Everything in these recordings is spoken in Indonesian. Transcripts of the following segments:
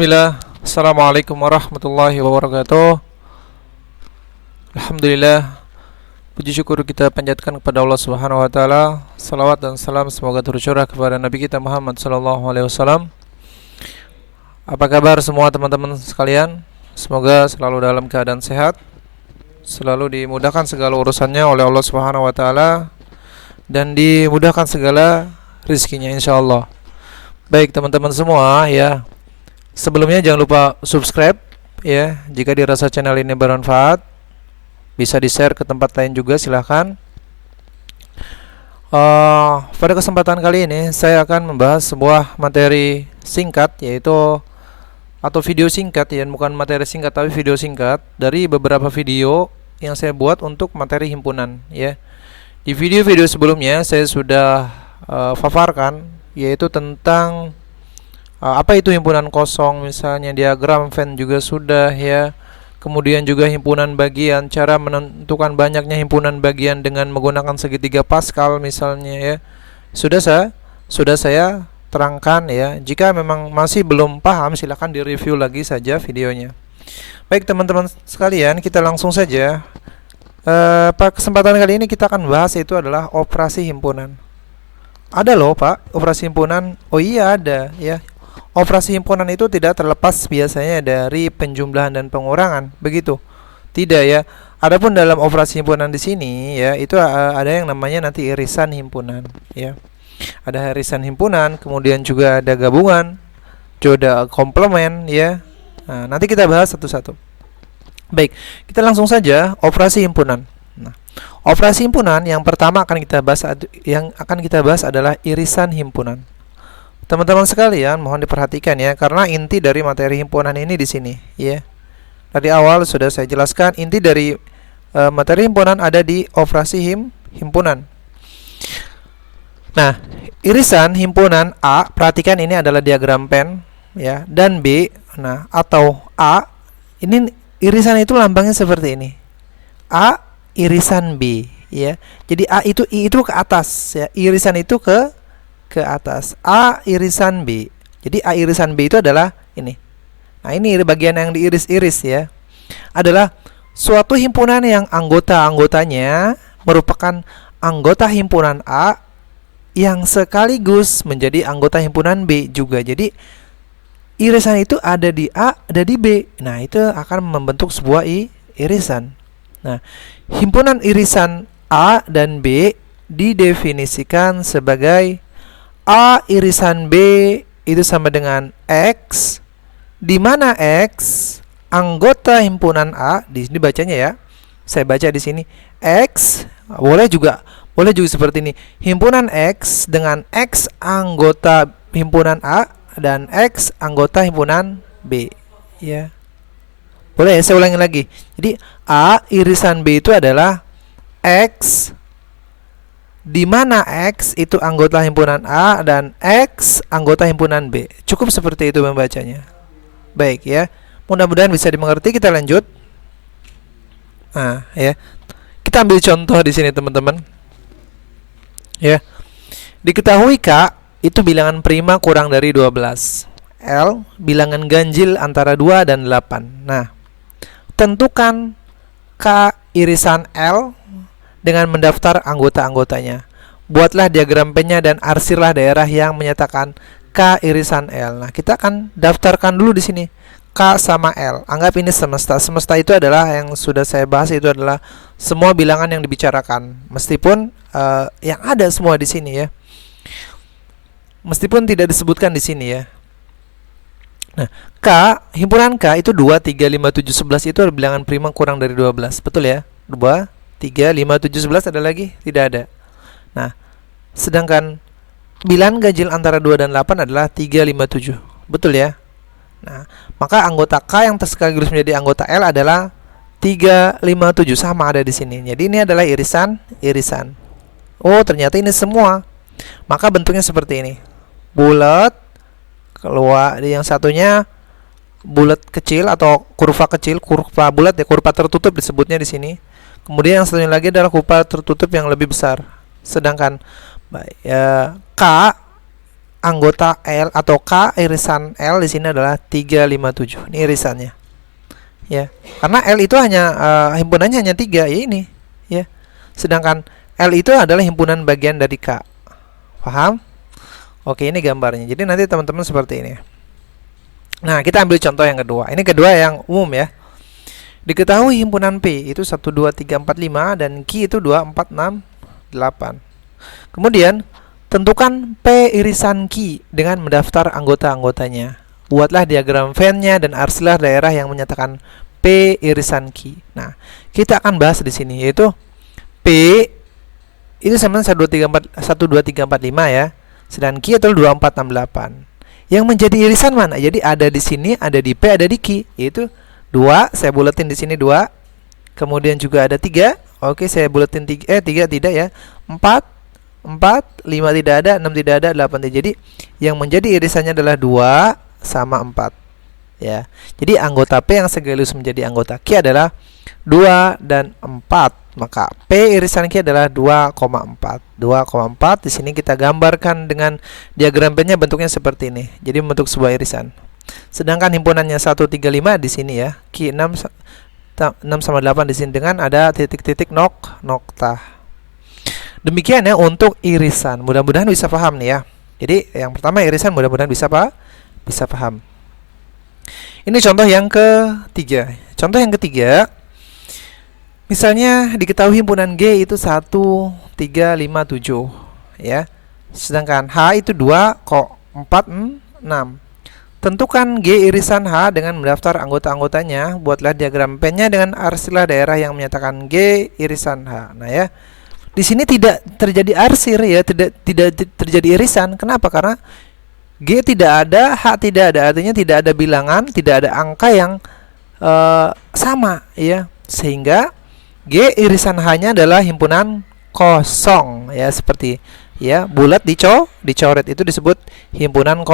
Bismillah. Assalamualaikum warahmatullahi wabarakatuh. Alhamdulillah. Puji syukur kita panjatkan kepada Allah Subhanahu wa taala. Salawat dan salam semoga tercurah kepada Nabi kita Muhammad sallallahu alaihi wasallam. Apa kabar semua teman-teman sekalian? Semoga selalu dalam keadaan sehat, selalu dimudahkan segala urusannya oleh Allah Subhanahu wa taala dan dimudahkan segala rizkinya insyaallah. Baik teman-teman semua ya. Sebelumnya jangan lupa subscribe ya. Jika dirasa channel ini bermanfaat, bisa di-share ke tempat lain juga silahkan. Pada kesempatan kali ini saya akan membahas sebuah materi singkat, yaitu atau video singkat ya, bukan materi singkat tapi video singkat dari beberapa video yang saya buat untuk materi himpunan ya. Di video-video sebelumnya saya sudah paparkan, yaitu tentang apa itu himpunan kosong, misalnya diagram Venn juga sudah ya. Kemudian juga himpunan bagian, cara menentukan banyaknya himpunan bagian dengan menggunakan segitiga Pascal misalnya ya. Sudah saya terangkan ya. Jika memang masih belum paham silahkan direview lagi saja videonya. Baik teman-teman sekalian, kita langsung saja. Pada kesempatan kali ini kita akan bahas itu adalah operasi himpunan. Ada loh Pak, operasi himpunan. Oh iya ada ya. Operasi himpunan itu tidak terlepas biasanya dari penjumlahan dan pengurangan, begitu? Tidak ya. Adapun dalam operasi himpunan di sini ya, itu ada yang namanya nanti irisan himpunan ya. Ada irisan himpunan, kemudian juga ada gabungan, juga ada komplement ya. Nah, nanti kita bahas satu-satu. Baik, kita langsung saja operasi himpunan. Nah, operasi himpunan yang pertama akan kita bahas adalah irisan himpunan. Teman-teman sekalian, mohon diperhatikan ya, karena inti dari materi himpunan ini di sini ya. Tadi awal sudah saya jelaskan inti dari materi himpunan ada di operasi himpunan. Nah, irisan himpunan A, perhatikan ini adalah diagram Venn ya, dan B, nah atau A, ini irisan itu lambangnya seperti ini. A irisan B ya. Jadi A itu I itu ke atas ya, irisan itu ke atas. A irisan B. Jadi A irisan B itu adalah ini. Nah, ini bagian yang diiris-iris ya. Adalah suatu himpunan yang anggota-anggotanya merupakan anggota himpunan A yang sekaligus menjadi anggota himpunan B juga. Jadi irisan itu ada di A, ada di B. Nah, itu akan membentuk sebuah irisan. Nah, himpunan irisan A dan B didefinisikan sebagai A irisan B itu sama dengan X, di mana X anggota himpunan A, di sini bacanya ya. Saya baca di sini X, boleh juga seperti ini. Himpunan X dengan X anggota himpunan A dan X anggota himpunan B ya. Boleh saya ulangi lagi. Jadi A irisan B itu adalah X, di mana X itu anggota himpunan A dan X anggota himpunan B. Cukup seperti itu membacanya. Baik ya. Mudah-mudahan bisa dimengerti. Kita lanjut. Nah, ya. Kita ambil contoh di sini teman-teman. Ya. Diketahui K itu bilangan prima kurang dari 12. L bilangan ganjil antara 2 dan 8. Nah, tentukan K irisan L dengan mendaftar anggota-anggotanya. Buatlah diagram P-nya dan arsirlah daerah yang menyatakan K irisan L. Nah, kita akan daftarkan dulu di sini K sama L. Anggap ini semesta. Semesta itu adalah yang sudah saya bahas, itu adalah semua bilangan yang dibicarakan. Meskipun yang ada semua di sini ya. Meskipun tidak disebutkan di sini ya. Nah, K, himpunan K itu 2, 3, 5, 7, 11 itu adalah bilangan prima kurang dari 12. Betul ya? 2, 3, 5, 7, 11 ada lagi? Tidak ada. Nah, sedangkan bilangan ganjil antara 2 dan 8 adalah 3, 5, 7. Betul ya? Nah, maka anggota K yang sekaligus menjadi anggota L adalah 3, 5, 7. Sama ada di sini. Jadi ini adalah irisan. Oh, ternyata ini semua. Maka bentuknya seperti ini. Bulat, keluar yang satunya bulat kecil atau kurva kecil, kurva bulat ya, kurva tertutup disebutnya di sini. Kemudian yang satunya lagi adalah kurva tertutup yang lebih besar. Sedangkan K anggota L atau K irisan L di sini adalah 357. Ini irisannya. Ya. Karena L itu hanya himpunannya hanya 3, ya ini, ya. Sedangkan L itu adalah himpunan bagian dari K. Paham? Oke, ini gambarnya. Jadi nanti teman-teman seperti ini. Nah, kita ambil contoh yang kedua. Ini kedua yang umum ya. Diketahui himpunan P itu 1 2 3 4 5 dan Q itu 2 4 6 8. Kemudian tentukan P irisan Q dengan mendaftar anggota-anggotanya. Buatlah diagram Venn-nya dan arsilah daerah yang menyatakan P irisan Q. Nah, kita akan bahas di sini yaitu P itu sama 1 2 3 4 5 ya. Sedangkan Q itu 2 4 6 8. Yang menjadi irisan mana? Jadi ada di sini, ada di P, ada di Q. Yaitu 2, saya buletin di sini 2. Kemudian juga ada 3. Oke, saya buletin 3, 3 tidak ya. 4, 5 tidak ada, 6 tidak ada, 8 tidak. Jadi yang menjadi irisannya adalah 2 sama 4. Ya. Jadi anggota P yang sekaligus menjadi anggota Q adalah 2 dan 4. Maka P irisan Q adalah 2,4. 2,4 di sini kita gambarkan dengan diagram P-nya bentuknya seperti ini. Jadi membentuk sebuah irisan. Sedangkan himpunannya 135 di sini ya. Q 6 sama 8 di sini dengan ada titik-titik nokta. Demikian ya untuk irisan. Mudah-mudahan bisa paham nih ya. Jadi yang pertama irisan mudah-mudahan bisa paham. Ini contoh yang ketiga. Contoh yang ketiga, misalnya diketahui himpunan G itu 1 3 5 7 ya. Sedangkan H itu 2 4 6. Tentukan G irisan H dengan mendaftar anggota-anggotanya. Buatlah diagram Venn-nya dengan arsilah daerah yang menyatakan G irisan H. Nah ya. Di sini tidak terjadi arsir ya, tidak terjadi irisan. Kenapa? Karena G tidak ada, H tidak ada. Artinya tidak ada bilangan, tidak ada angka yang sama ya. Sehingga G irisan H-nya adalah himpunan kosong ya, seperti ya, bulat dicoret itu disebut himpunan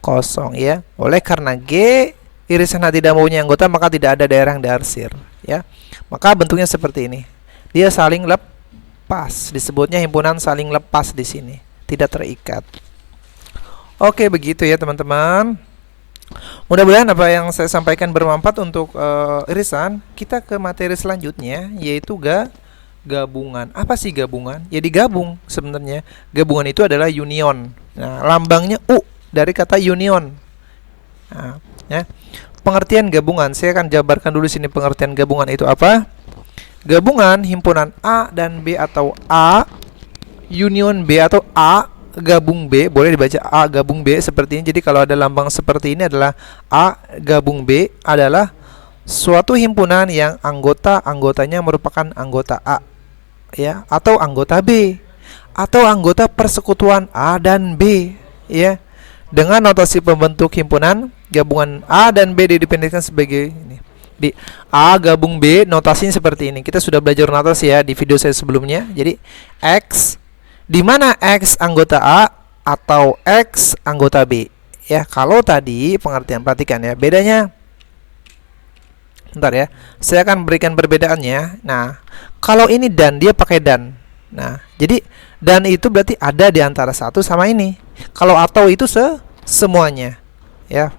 kosong ya. Oleh karena G irisan H tidak mempunyai anggota, maka tidak ada daerah yang diarsir ya. Maka bentuknya seperti ini. Dia saling lepas, disebutnya himpunan saling lepas di sini, tidak terikat. Oke, begitu ya teman-teman. Mudah-mudahan apa yang saya sampaikan bermanfaat untuk irisan. Kita ke materi selanjutnya yaitu gabungan. Apa sih gabungan? Ya digabung sebenarnya. Gabungan itu adalah union. Nah, lambangnya U dari kata union. Nah, ya. Pengertian gabungan. Saya akan jabarkan dulu sini pengertian gabungan itu apa. Gabungan himpunan A dan B atau A union B atau A gabung B, boleh dibaca A gabung B seperti ini. Jadi kalau ada lambang seperti ini adalah A gabung B adalah suatu himpunan yang anggotanya merupakan anggota A ya, atau anggota B, atau anggota persekutuan A dan B ya. Dengan notasi pembentuk himpunan gabungan A dan B dipendekkan sebagai ini. Di A gabung B notasinya seperti ini. Kita sudah belajar notasi ya di video saya sebelumnya. Jadi X, di mana X anggota A atau X anggota B ya. Kalau tadi pengertian, perhatikan ya bedanya. Bentar ya, saya akan berikan perbedaannya. Nah, kalau ini dan, dia pakai dan. Nah, jadi dan itu berarti ada di antara satu sama ini. Kalau atau itu semuanya ya.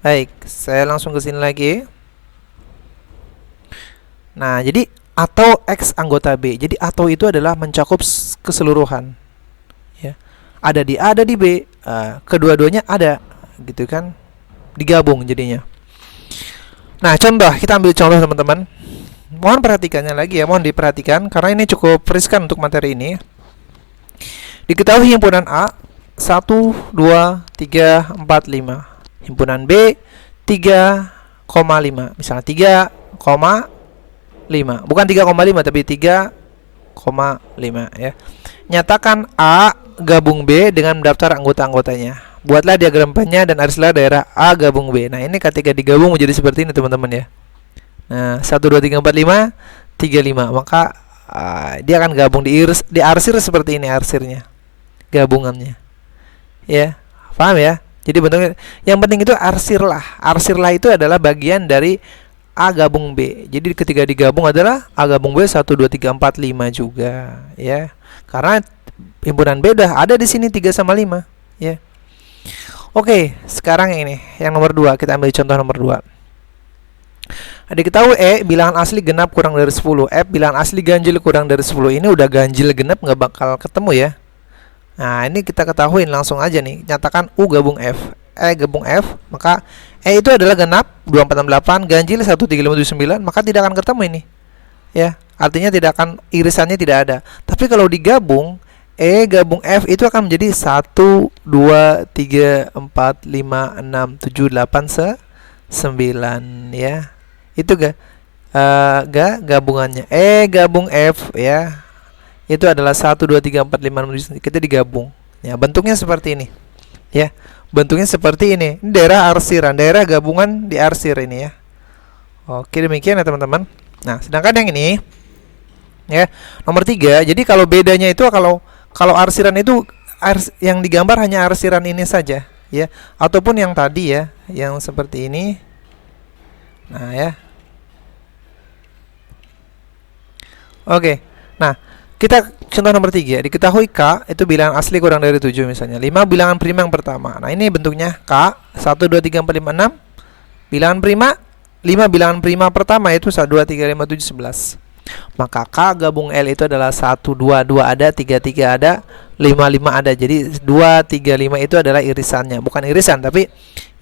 Baik, saya langsung ke sini lagi. Nah, jadi atau X anggota B. Jadi atau itu adalah mencakup keseluruhan ya. Ada di A, ada di B, kedua-duanya ada gitu kan, digabung jadinya. Nah, contoh, kita ambil contoh teman-teman. Mohon perhatikannya lagi ya, mohon diperhatikan karena ini cukup riskan untuk materi ini. Diketahui himpunan A 1 2 3 4 5. Himpunan B 3,5. Misalnya 3,5. Bukan 3,5 tapi 3,5 ya. Nyatakan A gabung B dengan mendaftar anggota-anggotanya. Buatlah diagram Venn-nya dan arsilah daerah A gabung B. Nah, ini ketika digabung menjadi seperti ini teman-teman ya. Nah, 1 2 3 4 5 3 5. Maka dia akan gabung diarsir seperti ini arsirnya. Gabungannya. Ya, paham ya? Jadi bentuknya yang penting itu arsirlah. Arsirlah itu adalah bagian dari A gabung B. Jadi ketika digabung adalah A gabung B 1 2 3 4 5 juga ya. Karena himpunan B udah ada di sini 3 sama 5 ya. Oke, sekarang yang ini, yang nomor 2, kita ambil contoh nomor 2. Diketahui bilangan asli genap kurang dari 10, F bilangan asli ganjil kurang dari 10. Ini udah ganjil genap nggak bakal ketemu ya. Nah, ini kita ketahuin langsung aja nih. Nyatakan U gabung F. Gabung F, maka itu adalah genap 2468, ganjil 13579, maka tidak akan ketemu ini. Ya, artinya tidak akan, irisannya tidak ada. Tapi kalau digabung gabung F itu akan menjadi 1 2 3 4 5 6 7 8 9 ya. Itu gabungannya. Gabung F ya. Itu adalah 1 2 3 4 5 6 7, kita digabung. Ya, bentuknya seperti ini. Ya. Bentuknya seperti ini. Ini daerah arsiran, daerah gabungan di arsir ini ya. Oke, demikian ya teman-teman. Nah, sedangkan yang ini ya, nomor 3. Jadi kalau bedanya itu kalau arsiran itu yang digambar hanya arsiran ini saja ya, ataupun yang tadi ya, yang seperti ini. Nah, ya. Oke. Nah, kita contoh nomor 3. Diketahui K itu bilangan asli kurang dari 7 misalnya. 5 bilangan prima yang pertama. Nah, ini bentuknya K 1 2 3 4 5 6. Bilangan prima 5 bilangan prima pertama itu 1 2 3 5 7 11. Maka K gabung L itu adalah 1 2 2 ada, 3 3 ada, 5 5 ada. Jadi 2 3 5 itu adalah irisannya. Bukan irisan tapi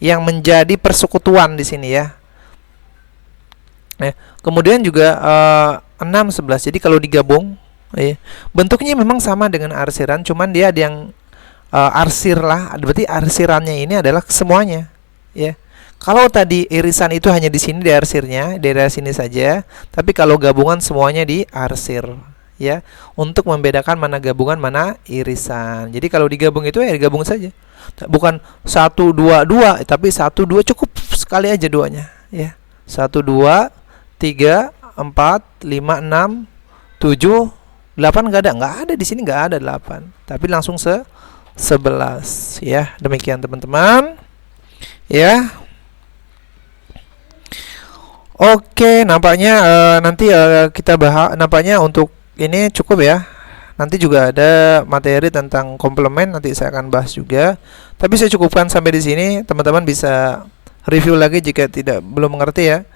yang menjadi persekutuan di sini ya. Kemudian juga 6 11. Jadi kalau digabung bentuknya memang sama dengan arsiran, cuman dia ada yang arsir lah. Berarti arsirannya ini adalah semuanya ya. Kalau tadi irisan itu hanya di sini di arsirnya, di daerah sini saja, tapi kalau gabungan semuanya di arsir ya, untuk membedakan mana gabungan mana irisan. Jadi kalau digabung itu ya digabung saja. Bukan 1 2 2, tapi 1 2 cukup sekali aja duanya ya. 1 2 3 4 5 6 7 8 nggak ada di sini, nggak ada 8. Tapi langsung 11 ya. Demikian teman-teman. Ya. Oke, nampaknya nanti kita bahas, nampaknya untuk ini cukup ya. Nanti juga ada materi tentang komplement, nanti saya akan bahas juga. Tapi saya cukupkan sampai di sini. Teman-teman bisa review lagi jika belum mengerti ya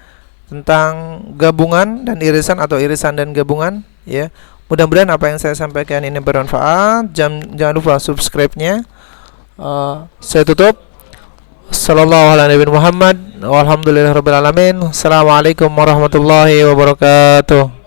tentang gabungan dan irisan atau irisan dan gabungan ya. Mudah-mudahan apa yang saya sampaikan ini bermanfaat. Jangan lupa subscribe-nya. Saya tutup. Sallallahu alaihi Muhammad. Walhamdulillahirabbil alamin. Assalamualaikum warahmatullahi wabarakatuh.